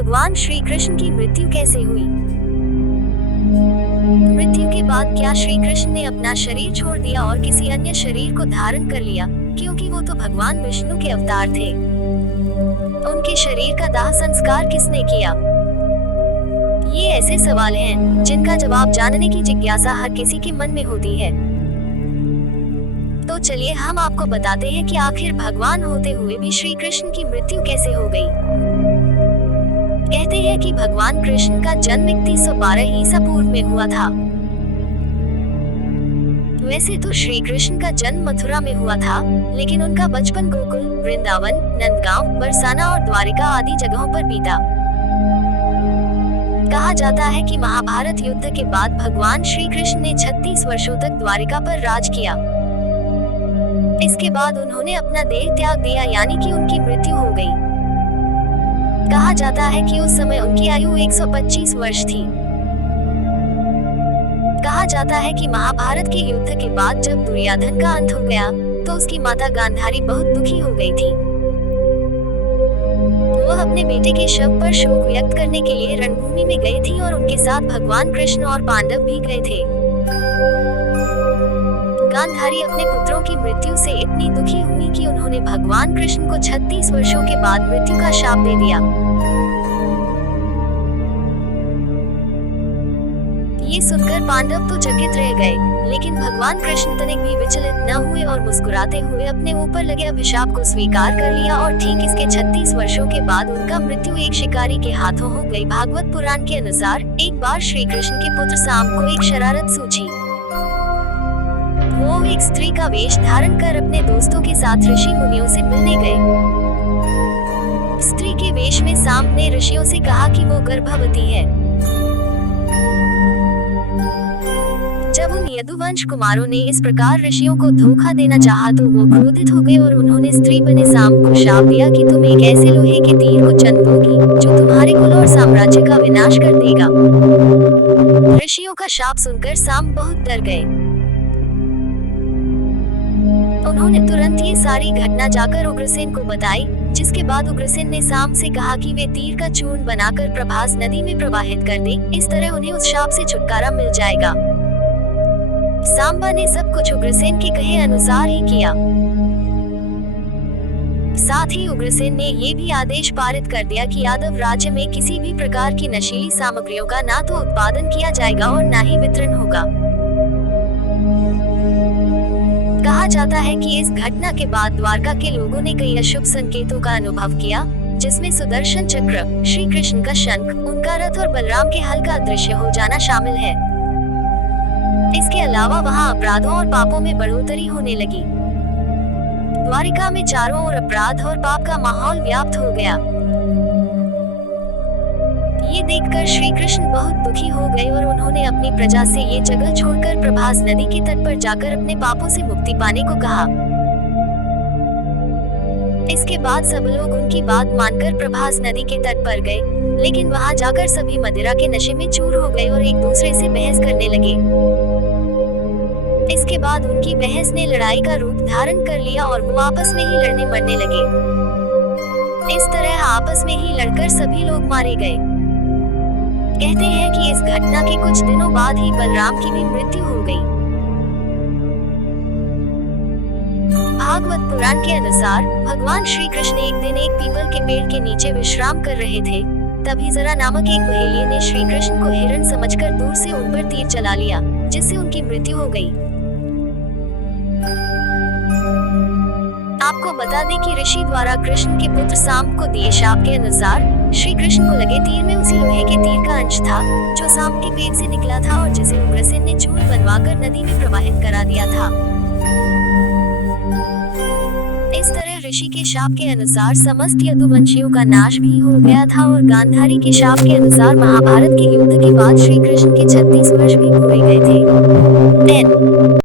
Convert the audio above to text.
भगवान श्री कृष्ण की मृत्यु कैसे हुई? मृत्यु के बाद क्या श्री कृष्ण ने अपना शरीर छोड़ दिया और किसी अन्य शरीर को धारण कर लिया, क्योंकि वो तो भगवान विष्णु के अवतार थे। उनके शरीर का दाह संस्कार किसने किया? ये ऐसे सवाल हैं जिनका जवाब जानने की जिज्ञासा हर किसी के मन में होती है। तो चलिए हम आपको बताते हैं कि आखिर भगवान होते हुए भी श्री कृष्ण की मृत्यु कैसे हो गई। कहते हैं कि भगवान कृष्ण का जन्म 3112 ईसा पूर्व में हुआ था। वैसे तो श्री कृष्ण का जन्म मथुरा में हुआ था, लेकिन उनका बचपन गोकुल, वृंदावन, नंदगांव, बरसाना और द्वारिका आदि जगहों पर बीता। कहा जाता है कि महाभारत युद्ध के बाद भगवान श्री कृष्ण ने 36 वर्षों तक द्वारिका पर राज किया। इसके बाद उन्होंने अपना देह त्याग दिया, यानी कि उनकी मृत्यु हो गई। कहा जाता है कि उस समय उनकी आयु 125 वर्ष थी। कहा जाता है कि महाभारत के युद्ध के बाद जब दुर्योधन का अंत हो गया, तो उसकी माता गांधारी बहुत दुखी हो गई थी। वह अपने बेटे के शव पर शोक व्यक्त करने के लिए रणभूमि में गई थी और उनके साथ भगवान कृष्ण और पांडव भी गए थे। गांधारी अपने पुत्रों की मृत्यु से इतनी दुखी हुई कि उन्होंने भगवान कृष्ण को 36 वर्षों के बाद मृत्यु का शाप दे दिया। ये सुनकर पांडव तो चकित रह गए, लेकिन भगवान कृष्ण तनिक भी विचलित न हुए और मुस्कुराते हुए अपने ऊपर लगे अभिशाप को स्वीकार कर लिया और ठीक इसके 36 वर्षों के बाद उनका मृत्यु एक शिकारी के हाथों हो गई। भागवत पुराण के अनुसार एक बार श्री कृष्ण के पुत्र साम को एक शरारत सूझी। वो एक स्त्री का वेश धारण कर अपने दोस्तों के साथ ऋषि मुनियों से मिलने गए। स्त्री के वेश में साम ने ऋषियों से कहा कि वो गर्भवती है। जब उन यदुवंश कुमारों ने इस प्रकार ऋषियों को धोखा देना चाहा तो वो क्रोधित हो गए और उन्होंने स्त्री बने साम को शाप दिया कि तुम एक ऐसे लोहे के तीर को चंदोगी जो तुम्हारे कुल और साम्राज्य का विनाश कर देगा। ऋषियों का शाप सुनकर साम बहुत डर गए। उन्होंने तुरंत ये सारी घटना जाकर उग्रसेन को बताई, जिसके बाद उग्रसेन ने साम से कहा कि वे तीर का चूर्ण बनाकर प्रभास नदी में प्रवाहित कर दें, इस तरह उन्हें उस शाप से छुटकारा मिल जाएगा। सांबा ने सब कुछ उग्रसेन के कहे अनुसार ही किया। साथ ही उग्रसेन ने ये भी आदेश पारित कर दिया कि यादव राज्य में किसी भी प्रकार की नशीली सामग्रियों का ना तो उत्पादन किया जाएगा और ना ही वितरण होगा। कहा जाता है कि इस घटना के बाद द्वारका के लोगों ने कई अशुभ संकेतों का अनुभव किया, जिसमें सुदर्शन चक्र, श्री कृष्ण का शंख, उनका रथ और बलराम के हल का अदृश्य हो जाना शामिल है। इसके अलावा वहां अपराधों और पापों में बढ़ोतरी होने लगी। द्वारिका में चारों ओर अपराध और पाप का माहौल व्याप्त हो गया। ये देखकर श्री कृष्ण बहुत दुखी हो गए और उन्होंने अपनी प्रजा से ये जगह छोड़कर प्रभास नदी के तट पर जाकर अपने पापों से मुक्ति पाने को कहा। इसके बाद सब लोग उनकी बात मानकर प्रभास नदी के तट पर गए, लेकिन वहां जाकर सभी मदिरा के नशे में चूर हो गए और एक दूसरे से बहस करने लगे। इसके बाद उनकी बहस ने लड़ाई का रूप धारण कर लिया और वो आपस में ही लड़ने मरने लगे। इस तरह आपस में ही लड़कर सभी लोग मारे गए। कहते हैं कि इस घटना के कुछ दिनों बाद ही बलराम की भी मृत्यु हो गई। भागवत पुराण के अनुसार भगवान श्री कृष्ण एक दिन एक पीपल के पेड़ के नीचे विश्राम कर रहे थे। तभी जरा नामक एक बहेलिये ने श्री कृष्ण को हिरण समझकर दूर से उन पर तीर चला लिया, जिससे उनकी मृत्यु हो गई। आपको बता दें कि ऋषि द्वारा कृष्ण के पुत्र साम को दिए शाप के अनुसार श्री कृष्ण को लगे तीर में उसी लोहे के तीर का अंश था, जो साम के पेट से निकला था और जिसे उग्रसेन ने चूर्ण बनवाकर नदी में प्रवाहित करा दिया था। इस तरह ऋषि के शाप के अनुसार समस्त यदुवंशियों का नाश भी हो गया था और गांधारी के शाप के अनुसार महाभारत के युद्ध के बाद श्री कृष्ण के 36 वर्ष भी पूरे गए थे। 10